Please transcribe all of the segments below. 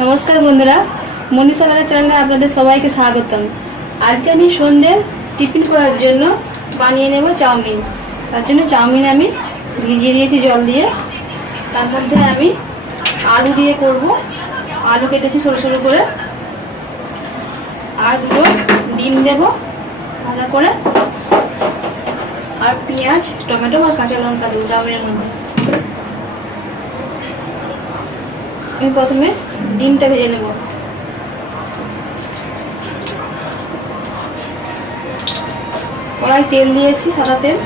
নমস্কার বন্ধুরা, মনীষা বাড়ার চ্যানেলে আপনাদের সবাইকে স্বাগতম। আজকে আমি সন্ধ্যে টিফিন করার জন্য বানিয়ে নেব চাউমিন। তার জন্য চাউমিন আমি ভিজিয়ে দিয়েছি জল দিয়ে। তার মধ্যে আমি আলু দিয়ে করব। আলু কেটেছি সরু সরু করে, আর দুটো ডিম দেব ভাজা করে, আর পেঁয়াজ, টমেটো আর কাঁচা লঙ্কা দেবো চাউমিনের মধ্যে। আমি প্রথমে ডিমটা ভেজে নেব। কড়াই তেল দিয়েছি, সাদা তেল।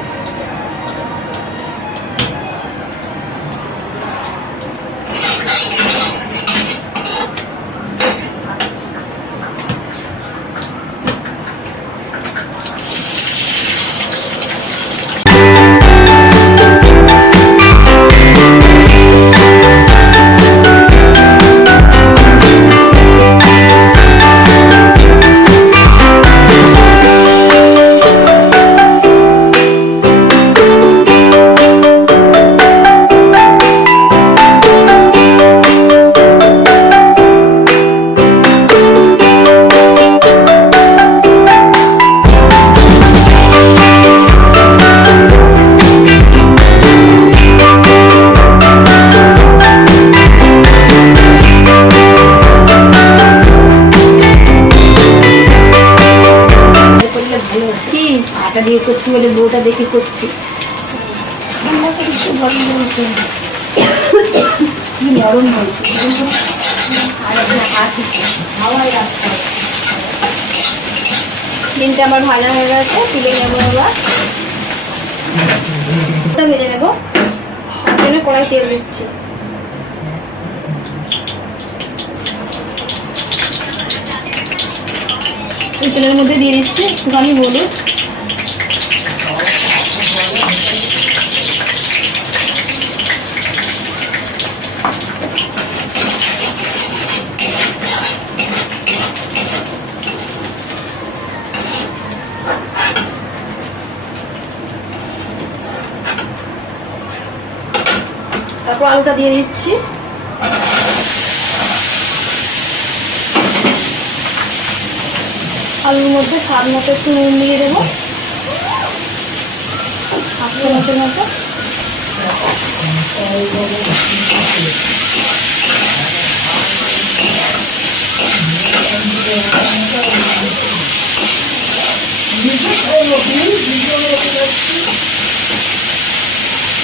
আটা দিয়ে করছি বলে বউটা দেখে করছি। নরম হয়েছে, ডিমটা আমার ভালো হয়ে গেছে, তুলে নেবো। এবার ভেজে নেবো, তার জন্য কড়াই তেল দিচ্ছি। এই তেলের মধ্যে দিয়ে দিচ্ছি একটুখানি হলুদ, তারপর আলুটা দিয়ে দিচ্ছি। আলুর মধ্যে স্বাদ মতো একটু নুন দিয়ে দেবো, হাফ চামচের মতো।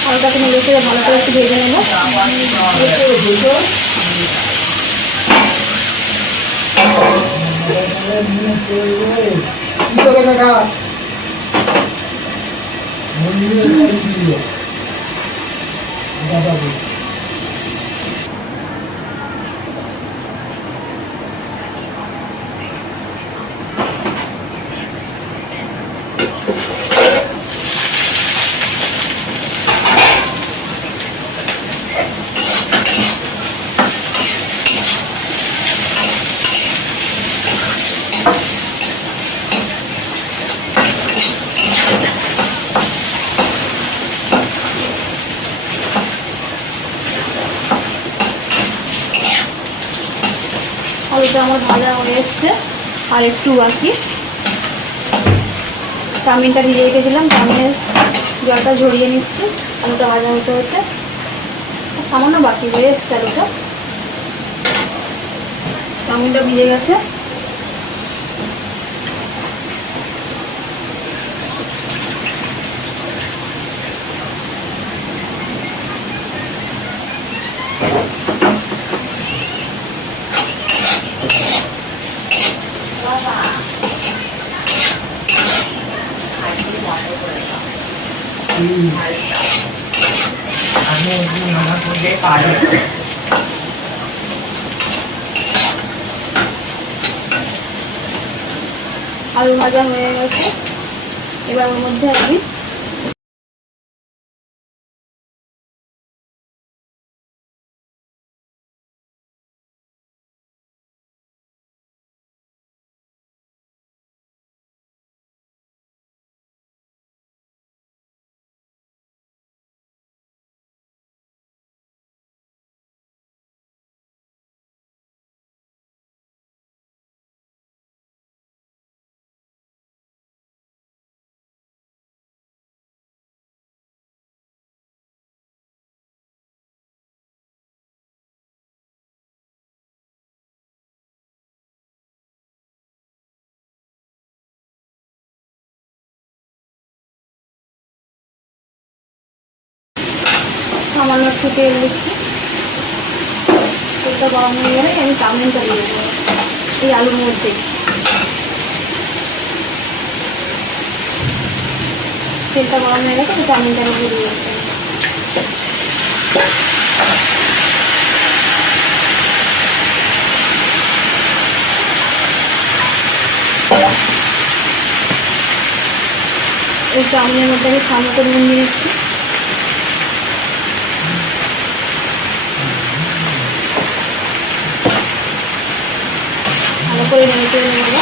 আলুটাকে নেড়ে চেড়ে ভালো করে একটু ভেজে নেবো। আলুটা আমার ভাজা হয়ে এসছে, আর একটু বাকি। চাউমিনটা ভিজে রেখেছিলাম, চাউমিনের জলটা ঝরিয়ে নিচ্ছি। আলুটা ভাজা হতে হতে সামান্য বাকি হয়ে এসছে আলুটা। চাউমিনটা ভিজে গেছে। আলু ভাজা হয়ে গেছে, এবার ওর মধ্যে আমি সামান্য একটু তেল দিচ্ছি। তেলটা গরম হয়ে গেলে আমি চাউমিনটা দিয়ে দেবো এই আলুর মধ্যে। তেলটা গরম হয়ে গেছে, চাউমিনটা দিয়ে দিয়েছি। এই চাউমিনের মধ্যে আমি সামান্য করে নুন দিয়ে দিচ্ছি। ভালো করে নেড়ে চেড়ে নেব।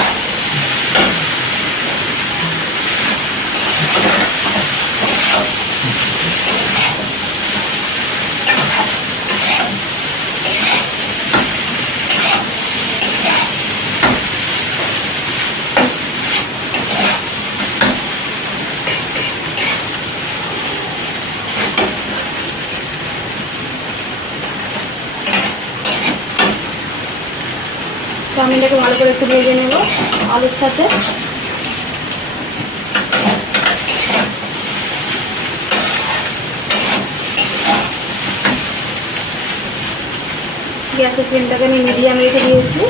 চাউমিনটাকে ভালো করে একটু ভেজে নেব আলুর সাথে। গ্যাসের ফ্লেমটাকে আমি মিডিয়াম রেখে দিয়েছি।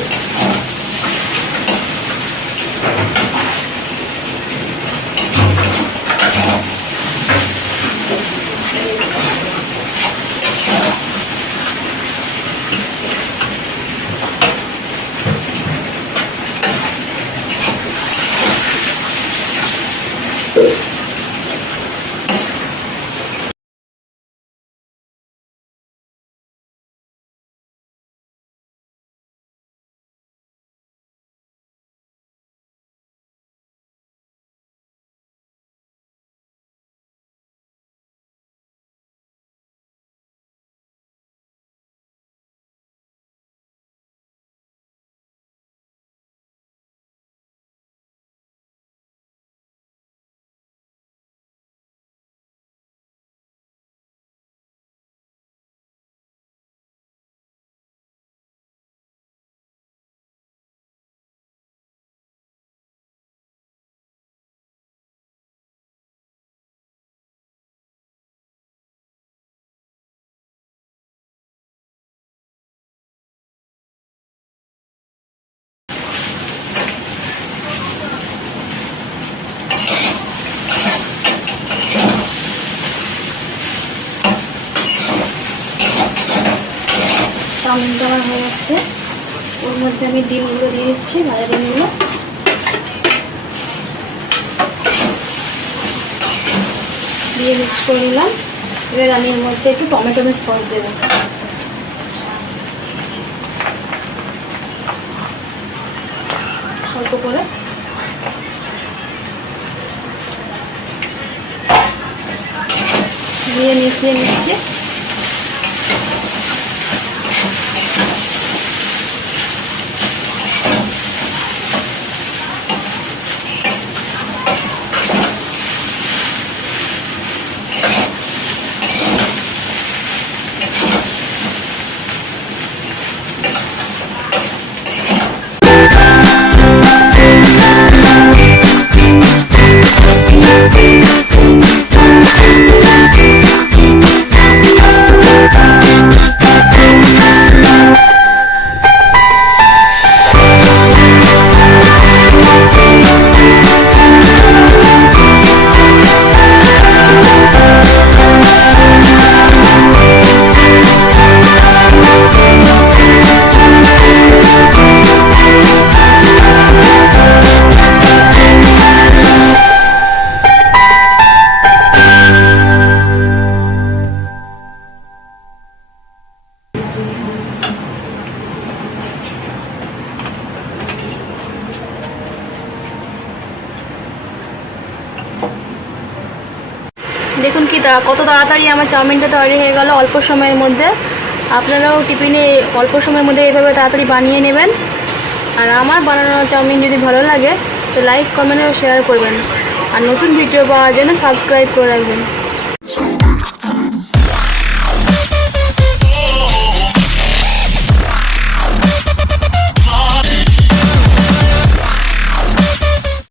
চাউমিনটা আমার হয়ে যাচ্ছে। ওর মধ্যে আমি ডিমগুলো দিয়ে দিচ্ছি, ভাজা ডিমগুলো। দিয়ে মিক্স করে নিলাম। এবার আমি এর মধ্যে একটু টমেটো সস দেবো। অল্প করে দিয়ে মিশিয়ে নিচ্ছি। দেখুন কি কত তাড়াতাড়ি আমার চাউমিনটা তৈরি হয়ে গেল অল্প সময়ের মধ্যে। আপনারাও টিফিনে অল্প সময়ের মধ্যে এইভাবে তাড়াতাড়ি বানিয়ে নেবেন। আর আমার বানানো চাউমিন যদি ভালো লাগে তো লাইক, কমেন্ট ও শেয়ার করবেন। আর নতুন ভিডিও পাওয়ার জন্য সাবস্ক্রাইব করে রাখবেন।